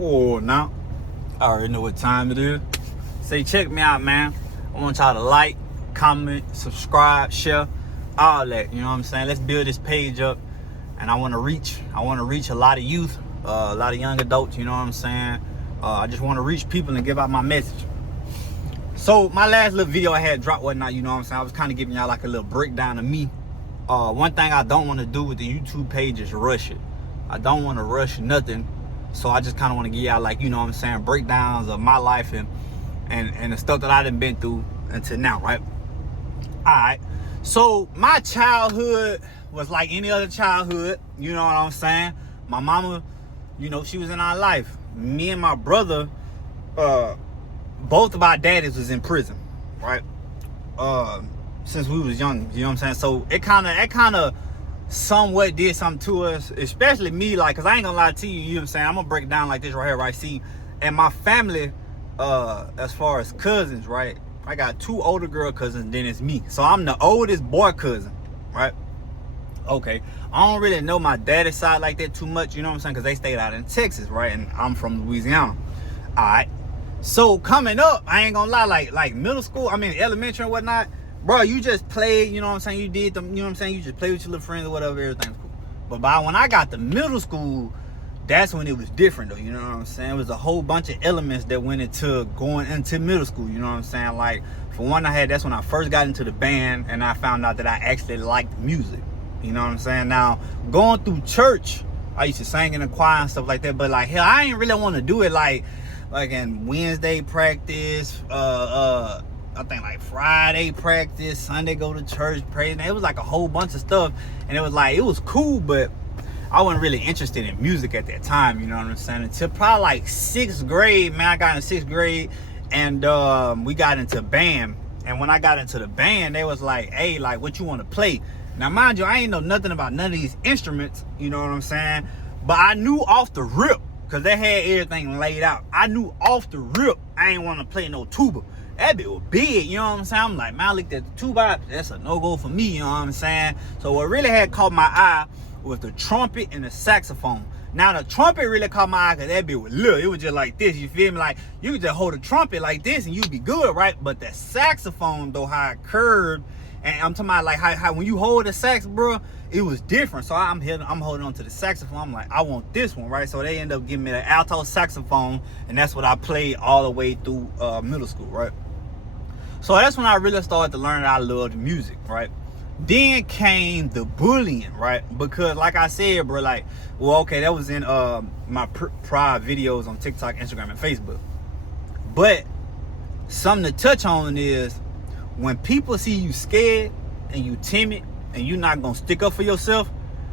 Oh, now I already know what time it is. Say, check me out, man. I want y'all to like, comment, subscribe, share, all that. You know what I'm saying? Let's build this page up. And I want to reach a lot of youth, a lot of young adults. You know what I'm saying? I just want to reach people and give out my message. So my last little video I had dropped whatnot, you know what I'm saying? I was kind of giving y'all like a little breakdown of me. One thing I don't want to do with the YouTube page is rush it. I don't want to rush nothing. So I just kind of want to give y'all, like, you know what I'm saying, breakdowns of my life and the stuff that I done been through until now, right? All right. So my childhood was like any other childhood, you know what I'm saying? My mama, you know, she was in our life. Me and my brother, both of our daddies was in prison, right? Since we was young, you know what I'm saying? So it kind of somewhat did something to us, especially me, like, cause I ain't gonna lie to you, you know what I'm saying? I'm gonna break it down like this right here, right? See, and my family, as far as cousins, right? I got 2 older girl cousins, then it's me. So I'm the oldest boy cousin, right? Okay. I don't really know my daddy's side like that too much, you know what I'm saying? Cause they stayed out in Texas, right? And I'm from Louisiana. All right. So coming up, I ain't gonna lie, like middle school, I mean elementary and whatnot, bro, you just played, you know what I'm saying? You did them, you know what I'm saying? You just played with your little friends or whatever, everything's cool. But when I got to middle school, that's when it was different though, you know what I'm saying? It was a whole bunch of elements that went into going into middle school, you know what I'm saying? Like, for one, that's when I first got into the band and I found out that I actually liked music, you know what I'm saying? Now, going through church, I used to sing in the choir and stuff like that, but like, hell, I ain't really want to do it like in Wednesday practice, I think like Friday practice, Sunday go to church, pray. It was like a whole bunch of stuff, and it was like, it was cool, but I wasn't really interested in music at that time, you know what I'm saying? Until probably like 6th grade, man. I got in 6th grade, and we got into band. And when I got into the band, they was like, hey, like, what you want to play? Now, mind you, I ain't know nothing about none of these instruments, you know what I'm saying? But I knew off the rip, because they had everything laid out. I knew off the rip I ain't want to play no tuba. That bit was big, you know what I'm saying? I'm like, man, I looked at the tuba, that's a no-go for me, you know what I'm saying? So what really had caught my eye was the trumpet and the saxophone. Now the trumpet really caught my eye because that bit was little. It was just like this, you feel me? Like, you could just hold a trumpet like this and you'd be good, right? But the saxophone, though, how it curved, and I'm talking about like how when you hold the sax, bro, it was different. So I'm holding on to the saxophone. I'm like, I want this one, right? So they end up giving me the alto saxophone, and that's what I played all the way through middle school, right? So that's when I really started to learn that I loved music, right? Then came the bullying, right? Because like I said, bro, like, well, okay, that was in my prior videos on TikTok, Instagram, and Facebook. But something to touch on is when people see you scared and you timid and you not gonna stick up for yourself,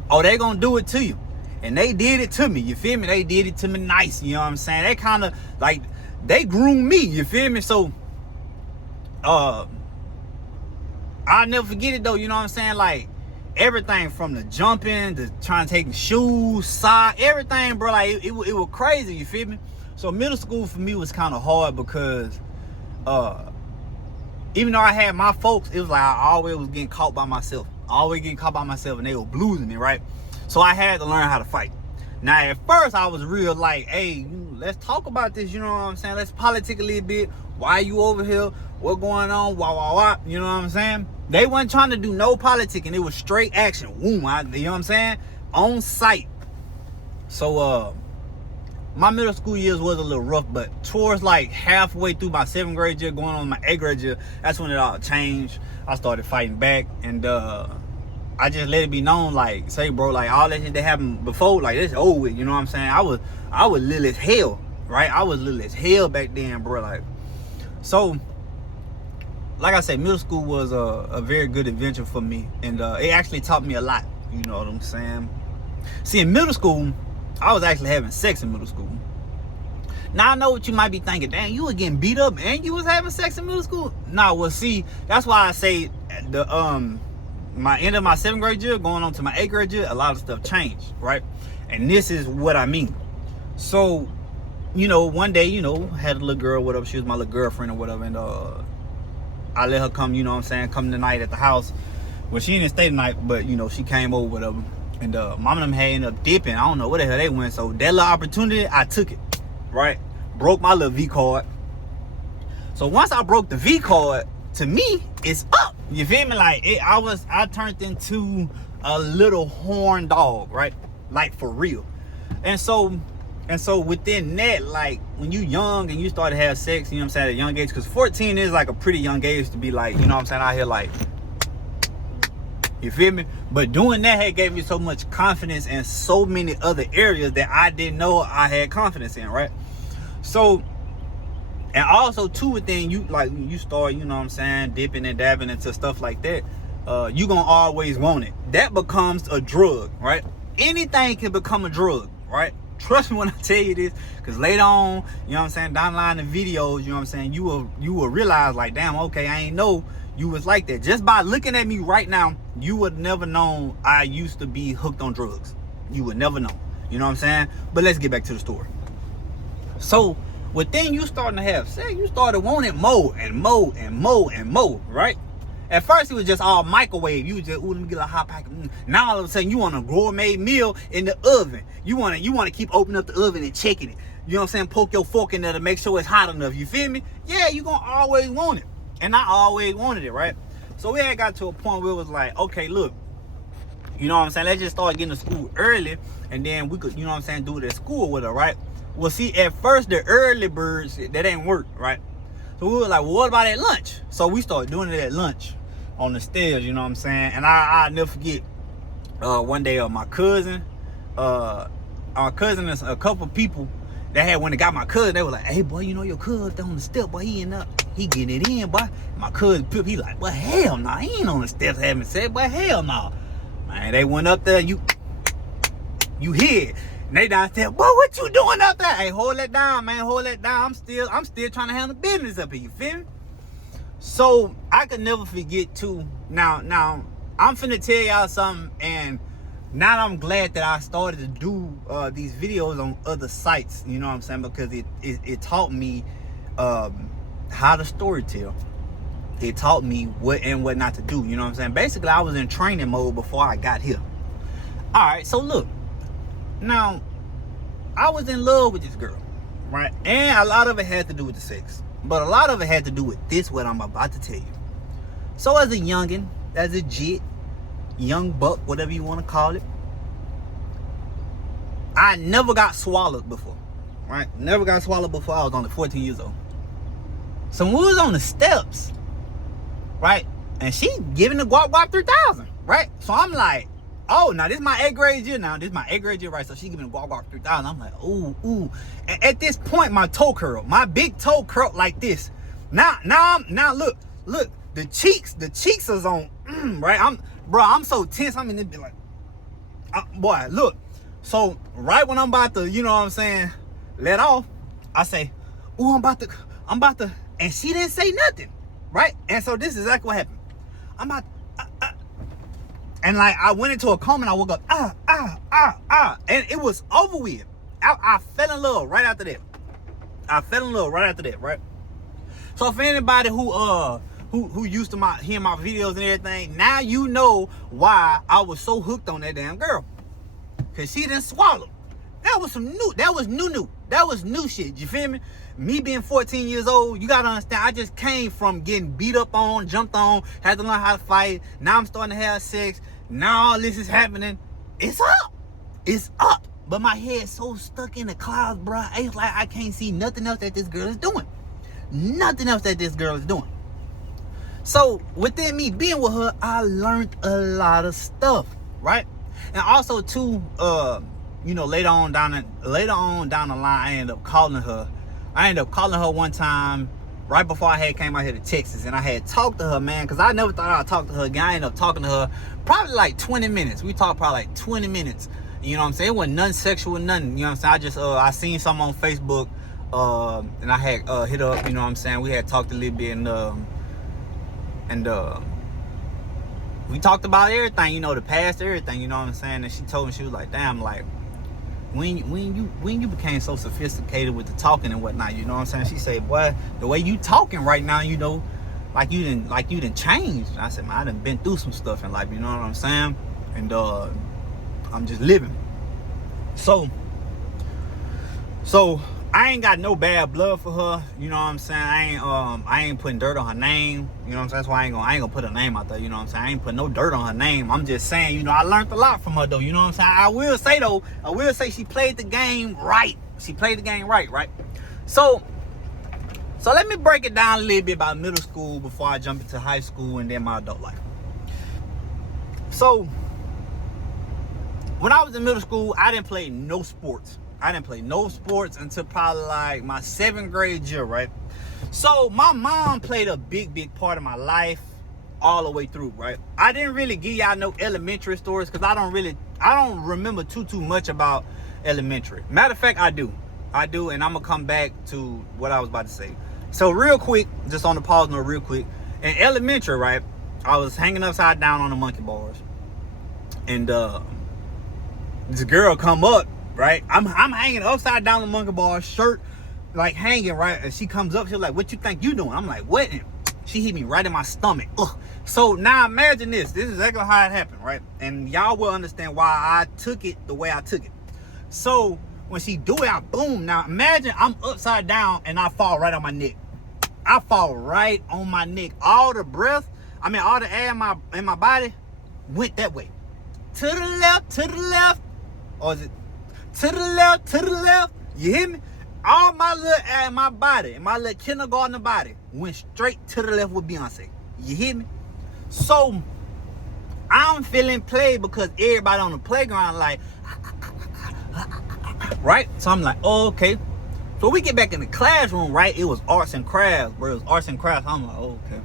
oh, they gonna do it to you. And they did it to me, you feel me? They did it to me nice, you know what I'm saying? They kind of, like, they groomed me, you feel me? So, I'll never forget it though, you know what I'm saying? Like, everything from the jumping to trying to take shoes, sock, everything, bro, like, it was crazy, you feel me? So middle school for me was kind of hard because even though I had my folks, it was like I always was getting caught by myself. And they were bluesing me, right? So I had to learn how to fight. Now, at first, I was real like, hey, let's talk about this, you know what I'm saying? Let's politic a little bit. Why you over here? What going on? Wah. You know what I'm saying? They wasn't trying to do no politic, and it was straight action. Boom, you know what I'm saying? On sight. So, my middle school years was a little rough, but towards like halfway through my 7th grade year, going on my 8th grade year, that's when it all changed. I started fighting back, and I just let it be known, like, say, bro, like, all that shit that happened before, like, it's over with, you know what I'm saying? I was little as hell, right? I was little as hell back then, bro, like. So, like I said, middle school was a very good adventure for me, and it actually taught me a lot, you know what I'm saying? See, in middle school, I was actually having sex in middle school. Now, I know what you might be thinking, damn, you were getting beat up and you was having sex in middle school? Nah, well, see, that's why I say my end of my 7th grade year, going on to my 8th grade year, a lot of stuff changed, right? And this is what I mean. So, you know, one day, you know, had a little girl, whatever, she was my little girlfriend or whatever, and I let her come, you know what I'm saying, come tonight at the house. Well, she didn't stay the night, but, you know, she came over, whatever. And mom and them had ended up dipping. I don't know where the hell they went. So that little opportunity, I took it. right? Broke my little V card. So once I broke the V card, to me, it's up. You feel me? Like I turned into a little horn dog, right? Like for real. And so within that, like when you young and you start to have sex, you know what I'm saying, at a young age, because 14 is like a pretty young age to be like, you know what I'm saying, out here like, you feel me? But doing that had gave me so much confidence in so many other areas that I didn't know I had confidence in, right? So, and also too, within you, like you start, you know what I'm saying, dipping and dabbing into stuff like that, you gonna always want it. That becomes a drug, right? Anything can become a drug, right? Trust me when I tell you this, because later on, you know what I'm saying, down the line in videos, you know what I'm saying, you will realize like, damn, okay, I ain't know you was like that. Just by looking at me right now, you would never know I used to be hooked on drugs. You would never know. You know what I'm saying? But let's get back to the story. So within you starting to have sex, you started wanting more and more and more and more, right? At first it was just all microwave. You was just, ooh, let me get a hot packet. Now all of a sudden you want a gourmet meal in the oven. You want to keep opening up the oven and checking it. You know what I'm saying? Poke your fork in there to make sure it's hot enough. You feel me? Yeah, you gonna always want it. And I always wanted it, right? So we had got to a point where it was like, okay, look, you know what I'm saying? Let's just start getting to school early, and then we could, you know what I'm saying, do it at school with her, right? Well, see, at first, the early birds, that ain't work, right? So we were like, well, what about at lunch? So we started doing it at lunch on the stairs, you know what I'm saying? And I'll never forget, one day, my cousin and a couple people that had when they got my cousin, they were like, hey, boy, you know your cousin on the step, boy, he getting it in, boy. My cousin, he like, well, hell no, he ain't on the steps having sex, boy, hell no. Man, they went up there, you hear it. And they downstairs, boy, what you doing up there? Hey, hold that down, man, hold that down. I'm still trying to handle business up here, you feel me? So I could never forget too. Now I'm finna tell y'all something, and now I'm glad that I started to do these videos on other sites, you know what I'm saying, because it taught me how to storytell. It taught me what and what not to do, you know what I'm saying. Basically, I was in training mode before I got here. All right, so look, now I was in love with this girl, right? And a lot of it had to do with the sex, but a lot of it had to do with this, what I'm about to tell you. So as a youngin', as a jit, young buck, whatever you want to call it, I never got swallowed before, right? Never got swallowed before. I was only 14 years old. So when we was on the steps, right, and she giving the guap 3000, right? So I'm like, oh, now this is my 8th grade year now. This is my 8th grade year, right? So she giving the guap 3000. I'm like, ooh. And at this point, my toe curled. My big toe curled like this. Now look, the cheeks is on, right? I'm so tense. I'm in this bit like, boy, look. So right when I'm about to, you know what I'm saying, let off, I say, ooh, I'm about to, and she didn't say nothing, right? And so this is exactly what happened. I'm about, and like I went into a coma and I woke up, and it was over with. I fell in love right after that. Right? So for anybody who used to hear my videos and everything, now you know why I was so hooked on that damn girl. Cause she didn't swallow. That was new shit. You feel me? Me being 14 years old, you gotta understand, I just came from getting beat up on, jumped on, had to learn how to fight. Now I'm starting to have sex. Now all this is happening. It's up. But my head's so stuck in the clouds, bro. It's like I can't see nothing else that this girl is doing. So within me being with her, I learned a lot of stuff, right? And also too, you know, later on down the line, I ended up calling her one time right before I had came out here to Texas, and I had talked to her, man, because I never thought I'd talk to her again. I ended up talking to her probably like 20 minutes. We talked probably like 20 minutes. You know what I'm saying? It wasn't nothing sexual, nothing. You know what I'm saying? I seen something on Facebook, and I had hit her up. You know what I'm saying? We had talked a little bit, and we talked about everything, you know, the past, everything, you know what I'm saying? And she told me, she was like, damn, like, when you became so sophisticated with the talking and whatnot, you know what I'm saying? She said, boy, the way you talking right now, you know, like you didn't change. And I said, man, I done been through some stuff in life, you know what I'm saying? And I'm just living. So I ain't got no bad blood for her. You know what I'm saying? I ain't putting dirt on her name. You know what I'm saying? That's why I ain't gonna put her name out there. You know what I'm saying? I ain't putting no dirt on her name. I'm just saying, you know, I learned a lot from her though. You know what I'm saying? I will say she played the game right. She played the game right? So let me break it down a little bit about middle school before I jump into high school and then my adult life. So when I was in middle school, I didn't play no sports. I didn't play no sports until probably like my 7th grade year, right? So my mom played a big part of my life all the way through, right? I didn't really give y'all no elementary stories because I don't remember too much about elementary. Matter of fact, I do, and I'm gonna come back to what I was about to say. So real quick, just on the pause note real quick. In elementary, right, I was hanging upside down on the monkey bars. And this girl come up, right? I'm hanging upside down on the monkey bar, shirt like hanging, right? And she comes up, she's like, what you think you doing? I'm like, what? And she hit me right in my stomach. Ugh. So now imagine this. This is exactly how it happened, right? And y'all will understand why I took it the way I took it. So when she do it, I boom. Now imagine I'm upside down and I fall right on my neck. I fall right on my neck. All the air in my body went that way. To the left. Or is it to the left? You hear me? All my little air in my body, my little kindergarten body, went straight to the left with Beyonce. You hear me? So I'm feeling played because everybody on the playground like, right? So I'm like, oh, okay. So we get back in the classroom, right? It was arts and crafts, bro. It was arts and crafts. I'm like, oh, okay.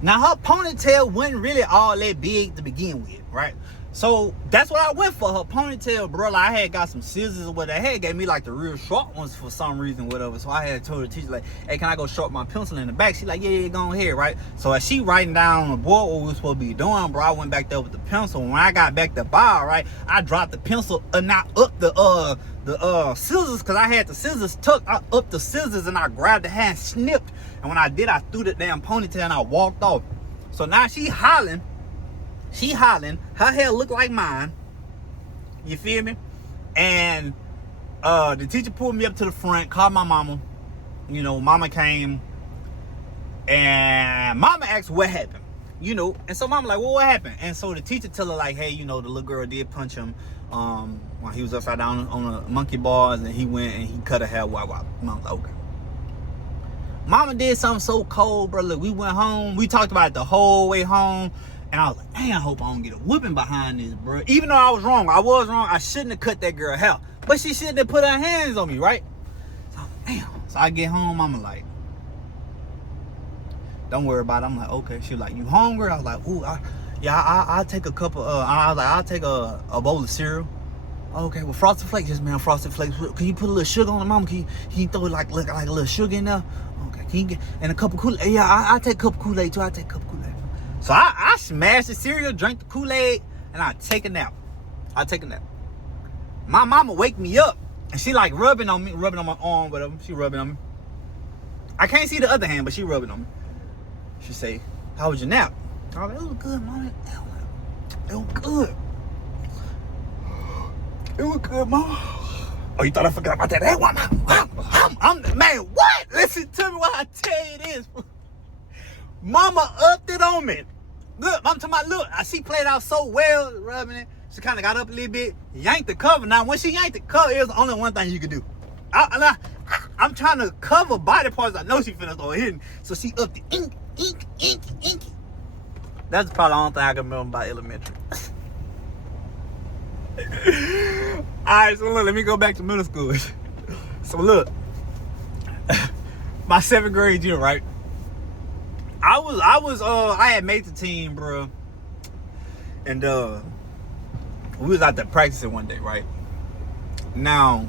Now her ponytail wasn't really all that big to begin with, right? So that's what I went for, her ponytail, bro. Like, I had got some scissors or whatever. They had gave me like the real short ones for some reason, whatever. So I had told the teacher, like, hey, can I go sharpen my pencil in the back? She like, yeah, go ahead, right? So as she writing down on the board what we were supposed to be doing, bro, I went back there with the pencil. When I got back to bar, right, I dropped the pencil and not up the scissors, because I had the scissors tucked. I up the scissors and I grabbed the hand, snipped. And when I did, I threw the damn ponytail and I walked off. So now she hollering. Her hair looked like mine. You feel me? And the teacher pulled me up to the front, called my mama. You know, mama came. And mama asked what happened. You know, and so mama like, well, what happened? And so the teacher tell her like, hey, you know, the little girl did punch him while he was upside down on the monkey bars, and he went and he cut her hair. Wow. Mama like, okay. Mama did something so cold, bro. Look, we went home. We talked about it the whole way home. And I was like, dang, I hope I don't get a whooping behind this, bro. Even though I was wrong. I shouldn't have cut that girl hair. But she shouldn't have put her hands on me, right? So, damn. So I get home, mama like, don't worry about it. I'm like, okay. She was like, you hungry? I was like, ooh, I'll take a couple, I was like, I'll take a bowl of cereal. Okay, well, Frosted Flakes, just man, Frosted Flakes. Can you put a little sugar on it, mama? Can you throw it like a little sugar in there? Okay, can you get, and a cup of Kool-Aid? Yeah, I'll take a cup of Kool-Aid too. I'll take a cup of Kool-Aid. So I smashed the cereal, drank the Kool-Aid, and I take a nap. My mama wake me up, and she like rubbing on my arm, whatever. She rubbing on me. I can't see the other hand, but she rubbing on me. She say, how was your nap? I was like, it was good, mama. It was good. It was good, mama. Oh, you thought I forgot about that? Hey, I'm man, what? Listen to me while I tell you this. Mama upped it on me. Look, I'm talking about, look, she played out so well, rubbing it. She kind of got up a little bit, yanked the cover. Now, when she yanked the cover, it was the only one thing you could do. I'm trying to cover body parts I know she finna start hitting. So she upped the ink. That's probably the only thing I can remember about elementary. Alright, so look, let me go back to middle school. So look, my 7th grade year, right? I had made the team, bro. And we was out there practicing one day, right? Now,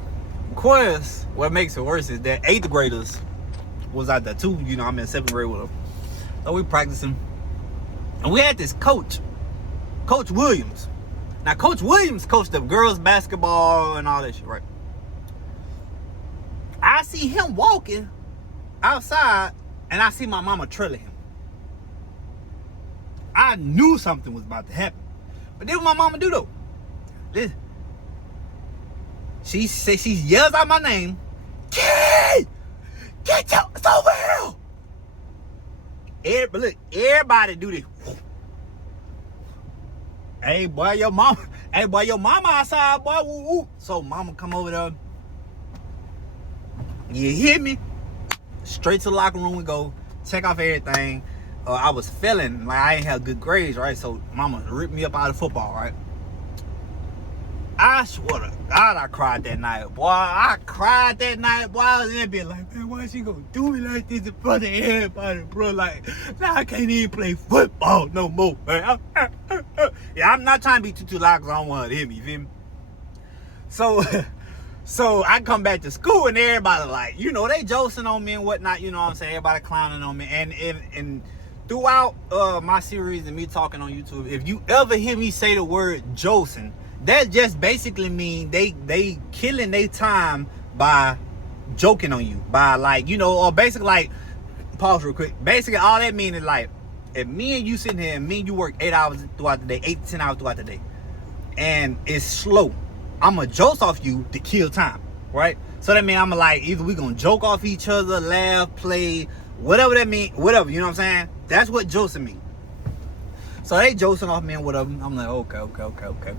of course, what makes it worse is that 8th graders was out there too. You know, I'm in 7th grade with them. So we practicing. And we had this coach, Coach Williams. Now, Coach Williams coached the girls basketball and all that shit, right? I see him walking outside, and I see my mama trailing him. I knew something was about to happen. But then what my mama do, though? Listen. She yells out my name, Kid! Get your, it's over here! Look, everybody do this. Hey, boy, your mama outside, boy, woo, woo. So mama come over there. You hear me? Straight to the locker room we go. Check off everything. I was feeling like I ain't have good grades, right? So mama ripped me up out of football, right? I swear to God, I cried that night, boy. I cried that night, boy. I was in there being like, man, why she gonna do me like this in front of everybody, bro? Like, now I can't even play football no more, man. Yeah, I'm not trying to be too loud because I don't want her to hear me, you feel me? So I come back to school and everybody like, you know, they joking on me and whatnot, you know what I'm saying? Everybody clowning on me. And throughout my series and me talking on YouTube, if you ever hear me say the word joking, that just basically mean they killing their time by joking on you, by like, you know, or basically like, pause real quick. Basically all that means is like, if me and you sitting here and me and you work 8 hours throughout the day, 8 to 10 hours throughout the day, and it's slow, I'ma joke off you to kill time, right? So that means I'ma like, either we gonna joke off each other, laugh, play, whatever that mean, whatever, you know what I'm saying? That's what joking mean. So they joking off me and whatever. I'm like, okay.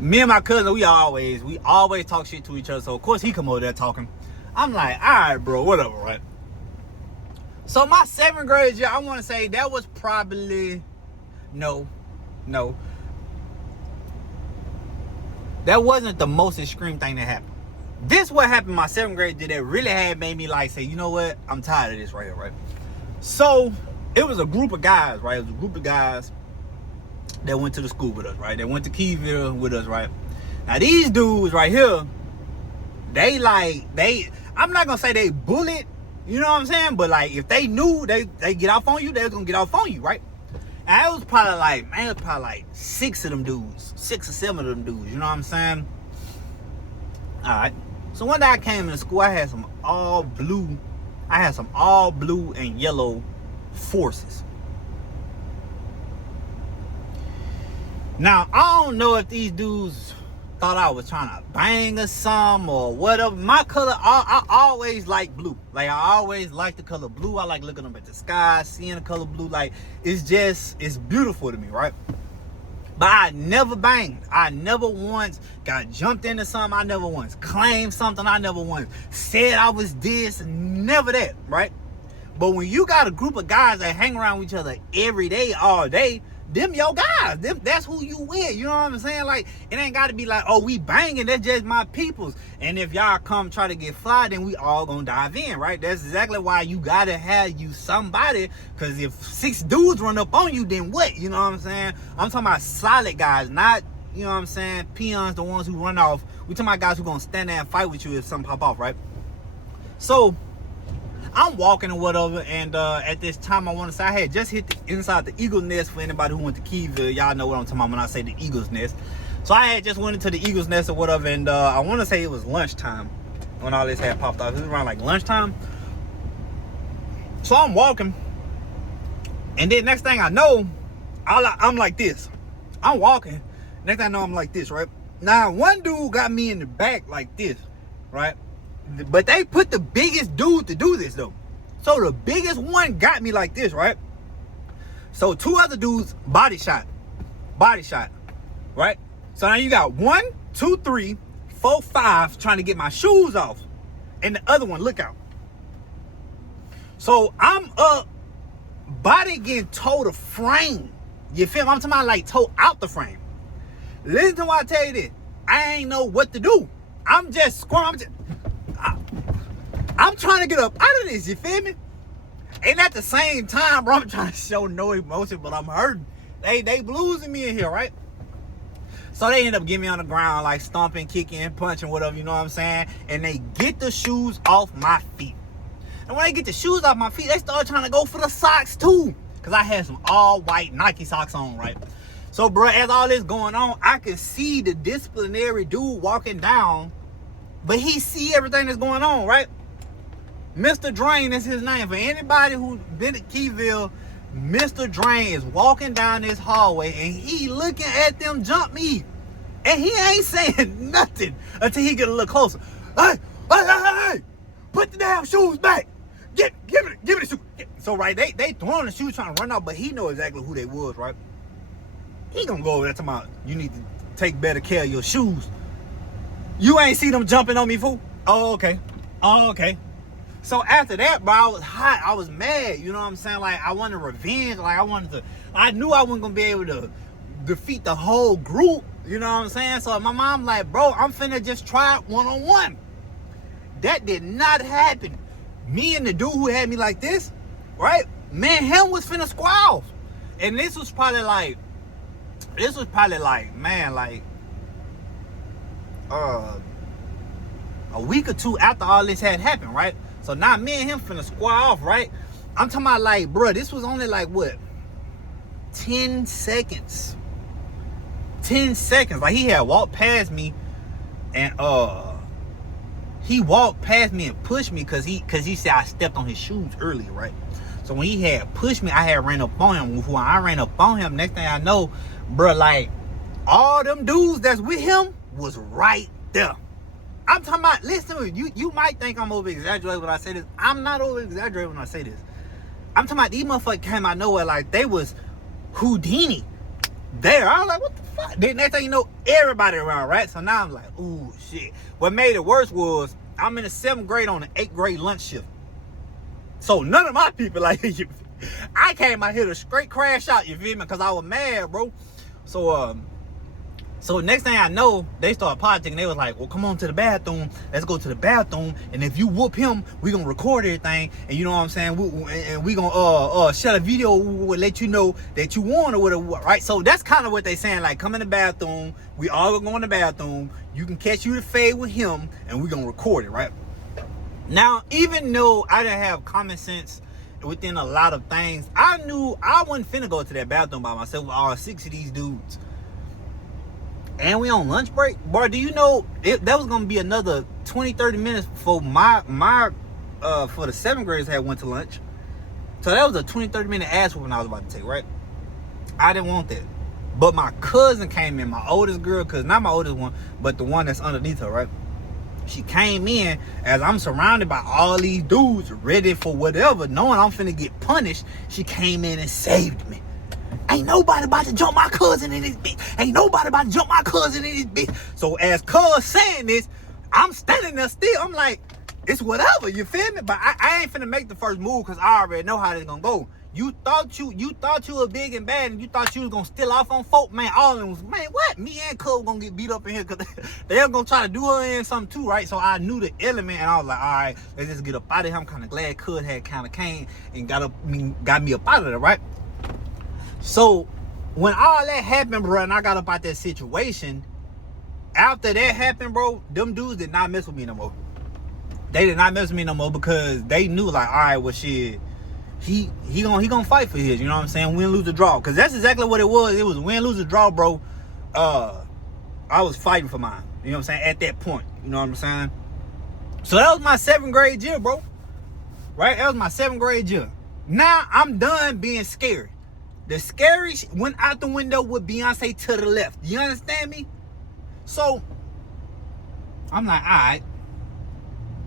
Me and my cousin, we always talk shit to each other. So of course he come over there talking. I'm like, all right, bro, whatever, right? So my 7th grade year, I want to say that was probably, no. That wasn't the most extreme thing that happened. This what happened my 7th grade year that really had made me like say, you know what? I'm tired of this right here, right? So it was a group of guys, right? It was a group of guys that went to the school with us, right? They went to Keyville with us, right? Now these dudes right here, I'm not gonna say they bullied, you know what I'm saying? But like if they knew they get off on you, they was gonna get off on you, right? And it was probably like 6 of them dudes, 6 or 7 of them dudes, you know what I'm saying? All right. So one day I came into school, I had some all blue and yellow forces. Now, I don't know if these dudes thought I was trying to bang or something or whatever. My color, I always like blue. Like, I always like the color blue. I like looking up at the sky, seeing the color blue. Like, it's beautiful to me, right? But I never banged. I never once got jumped into something. I never once claimed something. I never once said I was this. Never that, right? But when you got a group of guys that hang around with each other every day, all day, them your guys. That's who you with. You know what I'm saying? Like, it ain't got to be like, oh, we banging. That's just my peoples. And if y'all come try to get fly, then we all gonna dive in, right? That's exactly why you got to have you somebody. Because if 6 dudes run up on you, then what? You know what I'm saying? I'm talking about solid guys, not, you know what I'm saying, peons, the ones who run off. We talking about guys who gonna stand there and fight with you if something pop off, right? So I'm walking or whatever, and at this time, I want to say I had just hit inside the Eagle's Nest. For anybody who went to Keyville, y'all know what I'm talking about when I say the Eagle's Nest. So I had just went into the Eagle's Nest or whatever, and I want to say it was lunchtime when all this had popped off. It was around like lunchtime. So I'm walking, and then next thing I know, I'm like this. I'm walking. Next thing I know, I'm like this, right? Now, one dude got me in the back like this, right? But they put the biggest dude to do this though. So the biggest one got me like this, right? So 2 other dudes body shot, right? So now you got 1, 2, 3, 4, 5 trying to get my shoes off, and the other one, look out. So I'm up, body getting towed the frame. You feel me? I'm talking about like towed out the frame. Listen to what I tell you this. I ain't know what to do. I'm just squirming. I'm trying to get up out of this, you feel me? And at the same time, bro, I'm trying to show no emotion, but I'm hurting. They bluesing me in here, right? So they end up getting me on the ground, like stomping, kicking, punching, whatever, you know what I'm saying? And they get the shoes off my feet. And when they get the shoes off my feet, they start trying to go for the socks too. Because I had some all white Nike socks on, right? So, bro, as all this going on, I can see the disciplinary dude walking down, but he see everything that's going on, right? Mr. Drain is his name. For anybody who been at Keyville, Mr. Drain is walking down this hallway and he looking at them jump me. And he ain't saying nothing until he get a little closer. Hey, hey, hey, hey. damn shoes back. Give me the shoes. So right, they throwing the shoes trying to run out, but he know exactly who they was, right? He gonna go over there talking about you need to take better care of your shoes. You ain't see them jumping on me, fool? Oh, okay. Oh, okay. So after that, bro, I was hot. I was mad. You know what I'm saying? Like, I wanted revenge. Like, I knew I wasn't going to be able to defeat the whole group. You know what I'm saying? So my mom like, bro, I'm finna just try it one-on-one. That did not happen. Me and the dude who had me like this, right? Man, him was finna squall. And this was probably like, man, like, a week or two after all this had happened, right? So now me and him finna square off, right? I'm talking about like, bro, this was only like what? 10 seconds. 10 seconds. Like he had walked past me and he walked past me and pushed me cause he said I stepped on his shoes earlier, right? So when he had pushed me, I had ran up on him. When I ran up on him, next thing I know, bro, like all them dudes that's with him was right there. I'm talking about, listen to me, you might think I'm over exaggerating when I say this. I'm not over exaggerating when I say this. I'm talking about these motherfuckers came out of nowhere like they was Houdini there. I was like, what the fuck? Then next thing you know, everybody around, right? So now I'm like, ooh, shit. What made it worse was I'm in the 7th grade on the 8th grade lunch shift. So none of my people, like, I came out here to straight crash out, you feel me? Because I was mad, bro. So next thing I know, they started politicking. They was like, well, come on to the bathroom. Let's go to the bathroom. And if you whoop him, we gonna record everything. And you know what I'm saying? We gonna share a video. We'll let you know that you won or whatever, right? So that's kind of what they saying. Like, come in the bathroom. We all gonna go in the bathroom. You can catch you to fade with him, and we gonna record it, right? Now, even though I didn't have common sense within a lot of things, I knew I wasn't finna go to that bathroom by myself with all 6 of these dudes. And we on lunch break. Boy, do you know that was gonna be another 20-30 minutes before my for the 7th graders had went to lunch. So that was a 20-30 minute ass whooping I was about to take, right? I didn't want that. But my cousin came in, my oldest girl, cause not my oldest one, but the one that's underneath her, right? She came in as I'm surrounded by all these dudes ready for whatever, knowing I'm finna get punished. She came in and saved me. Ain't nobody about to jump my cousin in this bitch. Ain't nobody about to jump my cousin in this bitch. So as cuz saying this, I'm standing there still. I'm like, it's whatever, you feel me? But I ain't finna make the first move because I already know how this gonna go. You thought you were big and bad and you thought you was gonna steal off on folk, man. All of them was, man, what? Me and cuz gonna get beat up in here because they're gonna try to do her in something too, right? So I knew the element and I was like, all right, let's just get up out of here. I'm kind of glad cuz had kind of came and got me up out of there, right? So when all that happened, bro, and I got up out that situation, after that happened, bro, them dudes did not mess with me no more. They did not mess with me no more because they knew, like, all right, well, shit, he gonna fight for his, you know what I'm saying? Win, lose, or draw. Because that's exactly what it was. It was win, lose, or draw, bro. I was fighting for mine, you know what I'm saying, at that point, you know what I'm saying? So that was my 7th grade year, bro. Right? That was my 7th grade year. Now I'm done being scary. The scary went out the window with Beyonce to the left. You understand me? So I'm like, all right.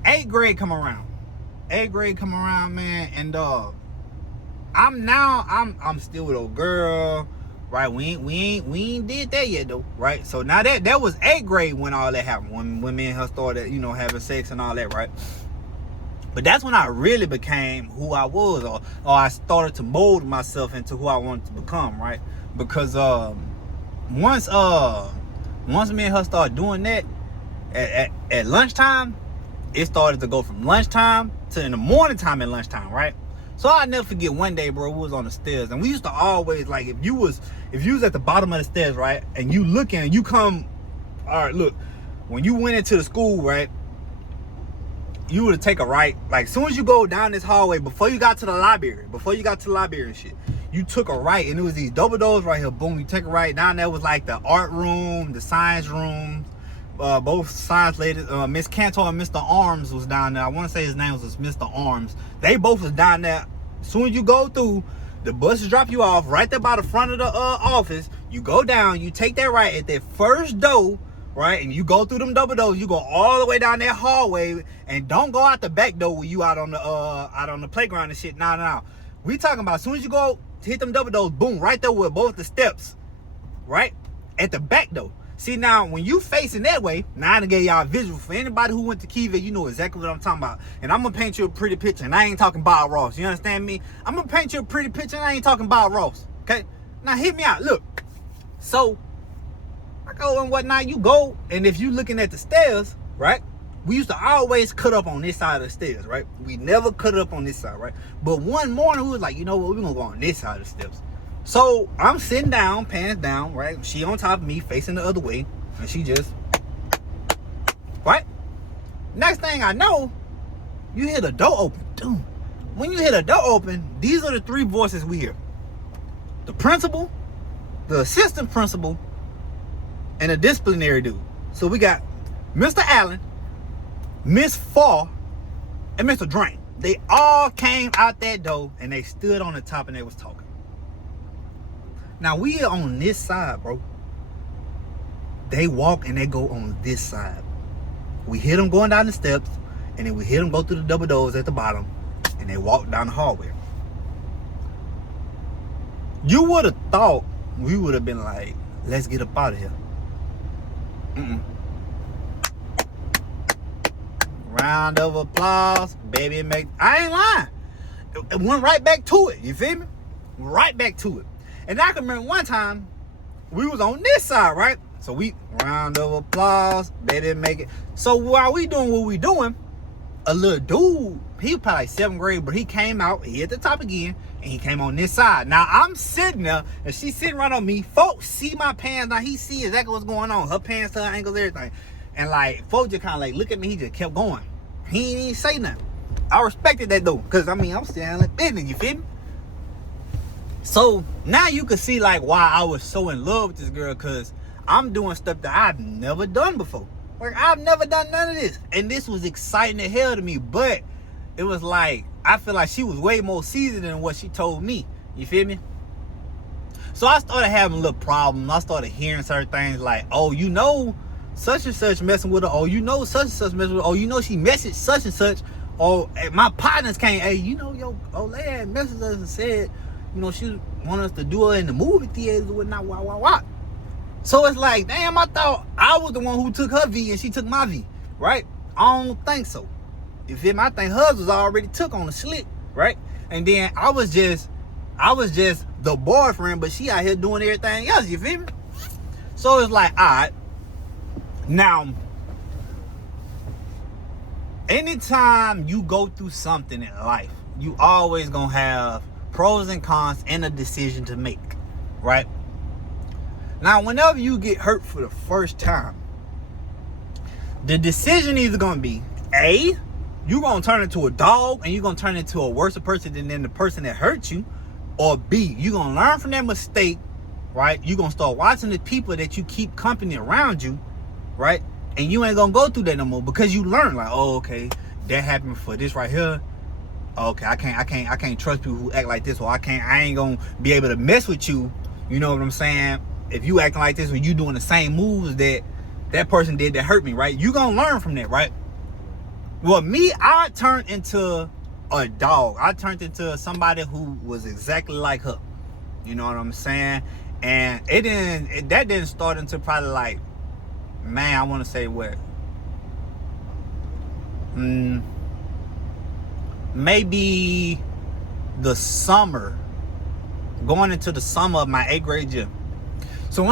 8th grade come around. 8th grade come around, man, and I'm still with old girl, right? We ain't did that yet though, right? So now that was 8th grade when all that happened. When me and her started, you know, having sex and all that, right? But that's when I really became who I was, or I started to mold myself into who I wanted to become, right? Because once me and her started doing that at lunchtime, it started to go from lunchtime to in the morning time at lunchtime, right? So I'll never forget one day, bro, we was on the stairs, and we used to always, like, if you was at the bottom of the stairs, right, and you looking, and you come, all right, look, when you went into the school, right, you would take a right, like, as soon as you go down this hallway, before you got to the library and shit, you took a right, and it was these double doors right here, boom, you take a right, down there was like the art room, the science room, both science ladies, Miss Cantor and Mr. Arms was down there. I want to say his name was Mr. Arms. They both was down there. As soon as you go through, the buses drop you off right there by the front of the office. You go down, you take that right at that first door, right? And you go through them double doors, you go all the way down that hallway, and don't go out the back door when you out on the playground and shit. No. We talking about as soon as you go hit them double doors, boom, right there with both the steps, right? At the back door. See, now, when you facing that way, now I done gave y'all a visual. For anybody who went to Kiva, you know exactly what I'm talking about. And I'm going to paint you a pretty picture, and I ain't talking Bob Ross. You understand me? I'm going to paint you a pretty picture, and I ain't talking Bob Ross. Okay? Now, hit me out. Look. So, I go and whatnot. You go, and if you looking at the stairs, right? We used to always cut up on this side of the stairs, right? We never cut up on this side, right? But one morning, we was like, you know what? We're going to go on this side of the steps. So I'm sitting down, pants down, right? She on top of me, facing the other way, and she just, right? Next thing I know, you hear the door open. Dude, when you hear the door open, these are the three voices we hear: the principal, the assistant principal, and a disciplinary dude. So we got Mr. Allen, Miss Farr, and Mr. Drain. They all came out that door, and they stood on the top, and they was talking. Now, we are on this side, bro. They walk and they go on this side. We hear them going down the steps, and then we hear them go through the double doors at the bottom, and they walk down the hallway. You would have thought we would have been like, let's get up out of here. Round of applause, baby. I ain't lying. It went right back to it. You feel me? Right back to it. And I can remember one time we was on this side, right? So we round of applause, baby, make it. So while we doing what we doing, a little dude, he was probably like 7th grade, but he came out, he at the top again, and he came on this side. Now I'm sitting there, and she's sitting right on me. Folks see my pants. Now he see exactly what's going on. Her pants, her ankles, everything. And like, folks just kind of like look at me. He just kept going. He ain't even say nothing. I respected that though, cause I mean I'm standing like business. You feel me? So now you can see like why I was so in love with this girl, cause I'm doing stuff that I've never done before. Like I've never done none of this, and this was exciting as hell to me. But it was like I feel like she was way more seasoned than what she told me. You feel me? So I started having a little problem. I started hearing certain things like, oh, you know, such and such messing with her. Oh, you know, such and such messing with her. Oh, you know, she messaged such and such. Oh, my partners came, hey, you know, yo, old lady messaged us and said, you know, she wanted us to do her in the movie theaters and whatnot, what. So it's like, damn, I thought I was the one who took her V and she took my V, right? I don't think so. You feel me? I think hers was already took on the slick, right? And then I was just the boyfriend, but she out here doing everything else, you feel me? So it's like, all right. Now, anytime you go through something in life, you always gonna have pros and cons and a decision to make, right? Now, whenever you get hurt for the first time, the decision either gonna be A, you're gonna turn into a dog and you're gonna turn into a worse person than the person that hurt you, or B, you're gonna learn from that mistake, right? You're gonna start watching the people that you keep company around you, right? And you ain't gonna go through that no more because you learn, like, oh, okay, that happened for this right here. Okay, I can't trust people who act like this, or I ain't gonna be able to mess with you. You know what I'm saying? If you acting like this when you doing the same moves that person did that hurt me, right? You gonna learn from that, right? Well, me, I turned into a dog. I turned into somebody who was exactly like her. You know what I'm saying? And that didn't start until probably like, man, I want to say what? Maybe the summer, going into the summer of my 8th grade year. So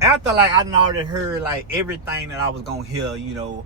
after like I already heard like everything that I was gonna hear, you know,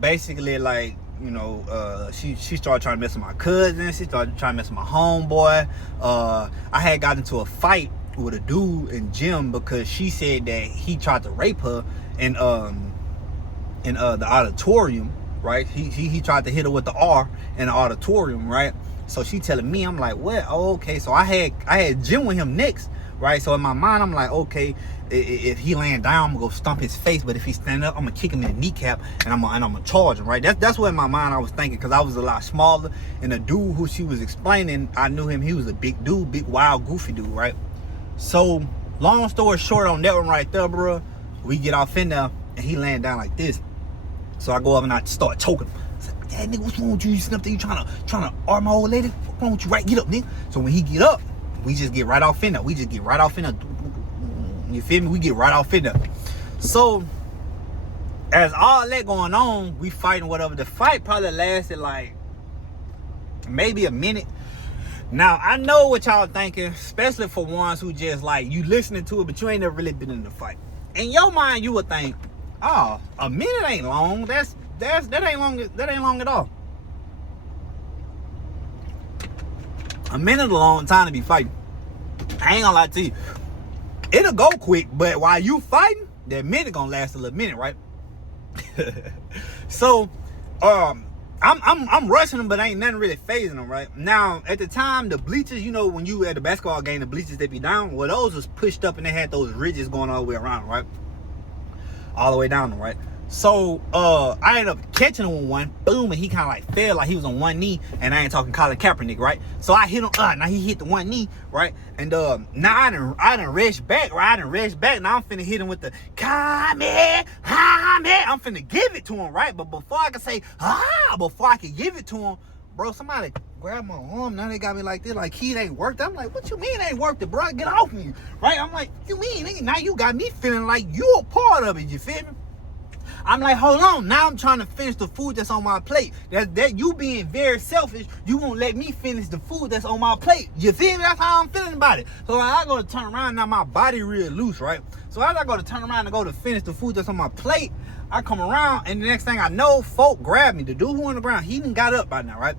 basically like, you know, she started trying to mess with my cousin. She started trying to mess with my homeboy. I had got into a fight with a dude in gym because she said that he tried to rape her in the auditorium, right? He tried to hit her with the R in the auditorium, right? So she telling me, I'm like, what? Oh, okay. So I had gym with him next, right? So in my mind, I'm like, okay, if he laying down, I'm gonna go stomp his face, but if he stand up, I'm gonna kick him in the kneecap and I'm gonna charge him, right? That's what in my mind I was thinking, because I was a lot smaller, and the dude who she was explaining, I knew him. He was a big dude, big wild goofy dude, right? So long story short on that one right there, bro, we get off in there, and he laying down like this. So I go up and I start choking him. I said, "Dad, nigga, what's wrong with you? You sitting up there, you trying to arm my old lady? What's wrong with you? Right, get up, nigga." So when he get up, we just get right off in there. You feel me? We get right off in there. So as all that going on, we fighting whatever. The fight probably lasted like maybe a minute. Now I know what y'all thinking, especially for ones who just like you listening to it, but you ain't never really been in the fight. In your mind, you would think, "Oh, a minute ain't long. That ain't long. That ain't long at all. A minute a long time to be fighting." I ain't gonna lie to you. It'll go quick, but while you fighting, that minute gonna last a little minute, right? So, I'm rushing them, but ain't nothing really phasing them, right? Now, at the time, the bleachers, you know, when you at the basketball game, the bleachers they be down, well, those was pushed up and they had those ridges going all the way around, right? All the way down, right? So, I ended up catching him with one, boom, and he kind of like fell like he was on one knee, and I ain't talking Colin Kaepernick, right? So I hit him, now he hit the one knee, right? And now I done rush back, right? Now I'm finna hit him with the, I'm finna give it to him, right? But before I can say, before I can give it to him, bro, somebody grabbed my arm, now they got me like this, like he ain't worked. I'm like, what you mean ain't worked it, bro? Get off me, right? I'm like, you mean? Now you got me feeling like you a part of it, you feel me? I'm like, hold on, now I'm trying to finish the food that's on my plate. That you being very selfish, you won't let me finish the food that's on my plate. You feel me? That's how I'm feeling about it. So I go to turn around, now my body real loose, right? So as I go to turn around and go to finish the food that's on my plate, I come around, and the next thing I know, folk grab me. The dude who on the ground, he done got up by now, right?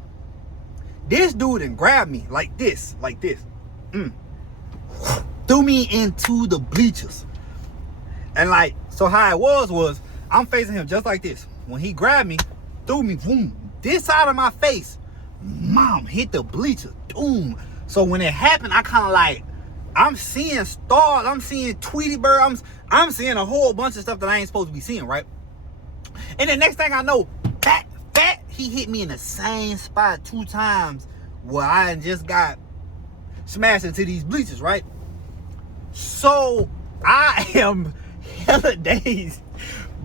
This dude done grabbed me like this. Threw me into the bleachers. And like, so how it was I'm facing him just like this. When he grabbed me, threw me, boom, this side of my face, mom, hit the bleachers, boom. So when it happened, I kind of like, I'm seeing stars, I'm seeing Tweety Bird, I'm seeing a whole bunch of stuff that I ain't supposed to be seeing, right? And the next thing I know, he hit me in the same spot 2 times where I just got smashed into these bleachers, right? So I am hella dazed.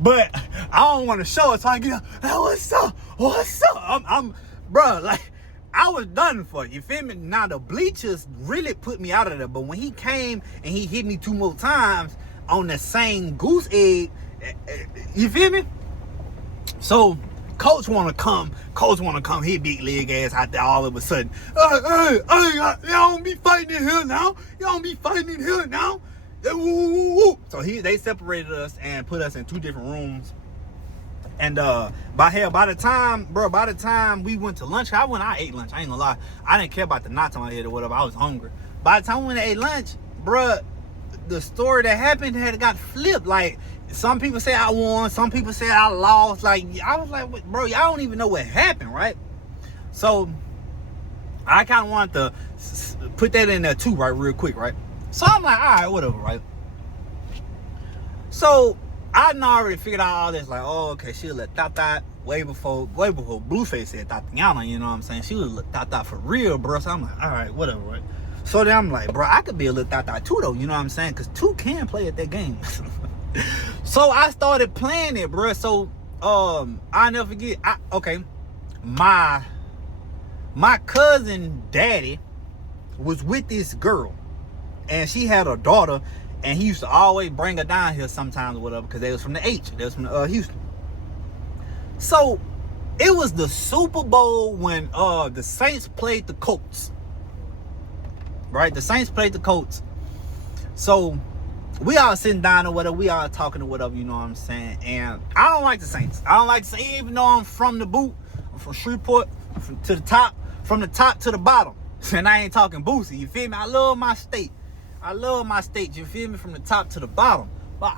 But I don't want to show it, so I get up. Hey, what's up? I'm bro, like, I was done for, you feel me? Now, the bleachers really put me out of there. But when he came and he hit me 2 more times on the same goose egg, you feel me? So, coach want to come, he big leg ass out there all of a sudden. Hey, y'all don't be fighting in here now. So they separated us and put us in 2 different rooms. And by the time we went to lunch, I ate lunch. I ain't gonna lie, I didn't care about the knots on my head or whatever. I was hungry. By the time we went and ate lunch, bruh, the story that happened had got flipped. Like, some people say I won, some people say I lost. Like, I was like, bro, y'all don't even know what happened, right? So I kind of wanted to put that in there too, right, real quick, right? So I'm like, all right, whatever, right? So I done already figured out all this, like, oh, okay, she was a Tata way before Blueface said Tatiana, you know what I'm saying? She was a Tata for real, bro. So I'm like, all right, whatever, right? So then I'm like, bro, I could be a little Tata too, though, you know what I'm saying? Because 2 can play at that game. So I started playing it, bro. So I never forget. My cousin daddy was with this girl, and she had a daughter, and he used to always bring her down here sometimes or whatever, because they was from the H. They was from Houston. So it was the Super Bowl when the Saints played the Colts. Right? The Saints played the Colts. So we all sitting down or whatever, we all talking or whatever, you know what I'm saying? And I don't like the Saints. I don't like the Saints, even though I'm from the boot, I'm from Shreveport, from the top to the bottom. And I ain't talking Boosie, you feel me? I love my state, you feel me? From the top to the bottom. But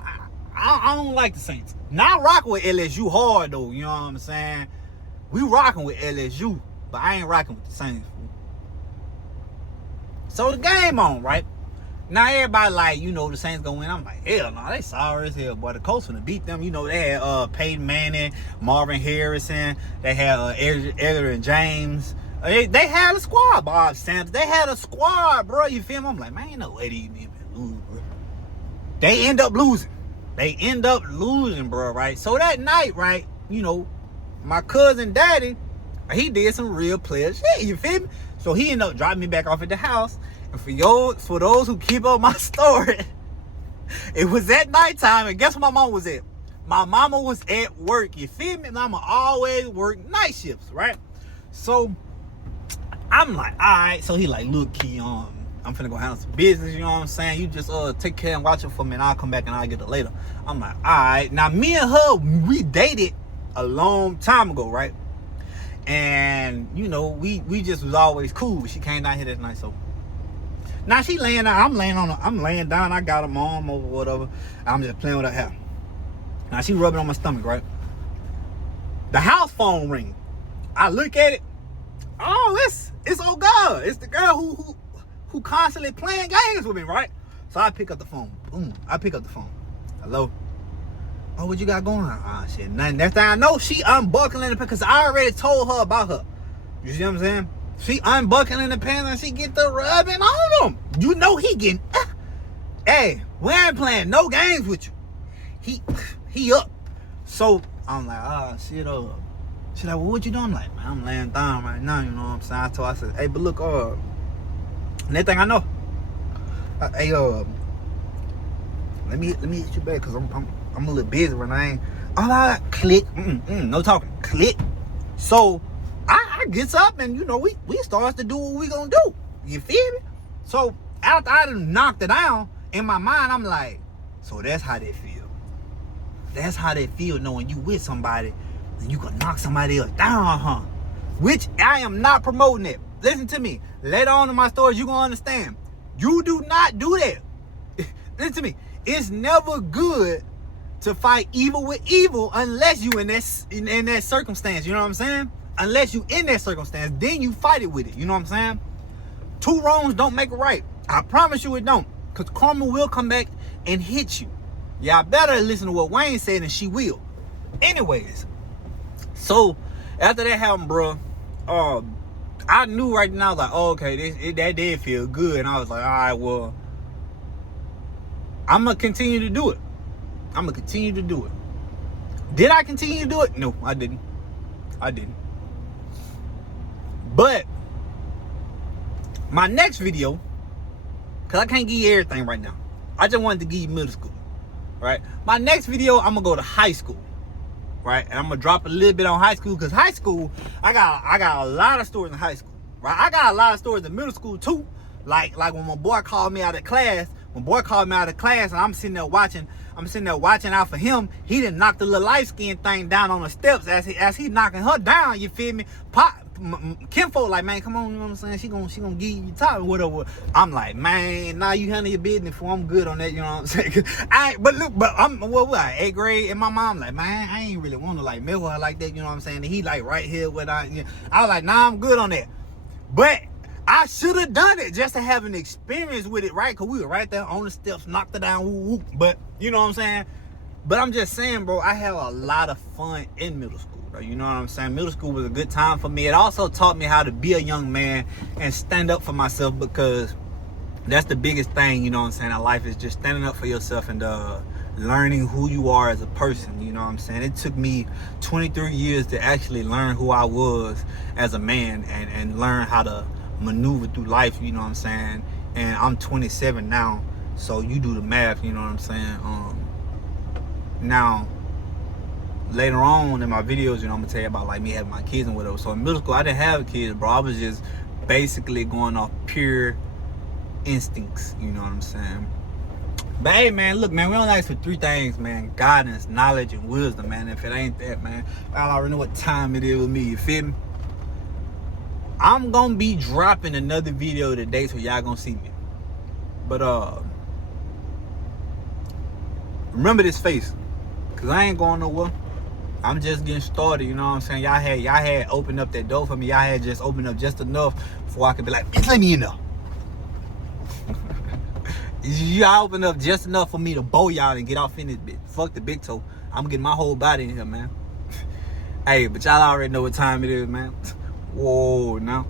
I don't like the Saints. Now I rock with LSU hard though, you know what I'm saying? We rocking with LSU, but I ain't rocking with the Saints. So the game on, right? Now everybody like, you know, the Saints gonna win. I'm like, hell no, they sorry as hell, boy. The Colts finna beat them. You know, they had Peyton Manning, Marvin Harrison, they had Edgerrin James. They had a squad, Bob Sanders. They had a squad, bro. You feel me? I'm like, man, ain't no way these niggas lose, bro. They end up losing. They end up losing, bro, right? So that night, right, you know, my cousin daddy, he did some real player shit, you feel me? So he ended up dropping me back off at the house. And for those who keep up my story, it was at nighttime, and guess where my mom was at? My mama was at work, you feel me? Mama always work night shifts, right? So I'm like, all right. So he like, look, Key, I'm finna go handle some business, you know what I'm saying? You just take care and watch it for me, and I'll come back and I'll get it later. I'm like, all right. Now, me and her, we dated a long time ago, right? And, you know, we just was always cool. She came down here that night, so. Now, she laying down, I'm laying down, I got her arm or whatever. I'm just playing with her hair. Now, she rubbing on my stomach, right? The house phone ring. I look at it. Oh, it's old girl. It's the girl who constantly playing games with me, right? So I pick up the phone. Boom. I pick up the phone. Hello? Oh, what you got going on? Ah, shit, nothing. Next thing I know, she unbuckling the pants because I already told her about her. You see what I'm saying? She unbuckling the pants and she get the rubbing on him. You know he getting, hey, we ain't playing no games with you. He up. So I'm like, shit up. She's like, well, what you doing? I'm like, man, I'm laying down right now, you know what I'm saying? I said, hey, but look, next thing I know, hey, let me hit you back, because I'm a little busy right now. All I click, no talking, click. So I gets up and, you know, we starts to do what we gonna do. You feel me? So after I done knocked it down, in my mind, I'm like, so that's how they feel. That's how they feel knowing you with somebody and you can knock somebody else down, huh? Which I am not promoting it. Listen to me. Later on in my stories, you're gonna understand. You do not do that. Listen to me. It's never good to fight evil with evil unless you in that circumstance. You know what I'm saying? Unless you in that circumstance, then you fight it with it. You know what I'm saying? Two wrongs don't make a right. I promise you it don't. Because karma will come back and hit you. Y'all better listen to what Wayne said, and she will. Anyways, so after that happened, bro, I knew right now, like, oh, okay, that did feel good. And I was like, all right, well, I'm going to continue to do it. Did I continue to do it? No, I didn't. But my next video, because I can't give you everything right now. I just wanted to give you middle school, right? My next video, I'm going to go to high school, right? And I'm going to drop a little bit on high school, because high school, I got a lot of stories in high school, right? I got a lot of stories in middle school, too. Like when my boy called me out of class, and I'm sitting there watching out for him. He done knocked the little light skin thing down on the steps as he knocking her down. You feel me? Kinfolk like, man, come on, you know what I'm saying? She gonna give you top or whatever. I'm like, man, nah, you handle your business for. I'm good on that, you know what I'm saying? I'm 8th grade, and my mom like, man, I ain't really want to like mess with her like that, you know what I'm saying? And he like right here with I was like, nah, I'm good on that. But I should have done it just to have an experience with it, right? Because we were right there on the steps, knocked it down, woo, woo. But, you know what I'm saying? But I'm just saying, bro, I had a lot of fun in middle school, bro. You know what I'm saying? Middle school was a good time for me. It also taught me how to be a young man and stand up for myself, because that's the biggest thing, you know what I'm saying, in life, is just standing up for yourself and learning who you are as a person, you know what I'm saying? It took me 23 years to actually learn who I was as a man and learn how to maneuver through life, you know what I'm saying? And I'm 27 now, so you do the math, you know what I'm saying? Now, later on in my videos, you know, I'm gonna tell you about like me having my kids and whatever. So in middle school, I didn't have kids, bro. I was just basically going off pure instincts, you know what I'm saying? But hey, man, look, man, we only ask for 3 things, man: guidance, knowledge, and wisdom, man. If it ain't that, man, I already know what time it is with me, you feel me? I'm gonna be dropping another video today, so y'all gonna see me. But remember this face, cause I ain't going nowhere. I'm just getting started, you know what I'm saying? Y'all had opened up that door for me. Y'all had just opened up just enough before I could be like, bitch, let me in there. Y'all opened up just enough for me to bow y'all and get off in this bitch. Fuck the big toe. I'm getting my whole body in here, man. Hey, but y'all already know what time it is, man. Whoa, now.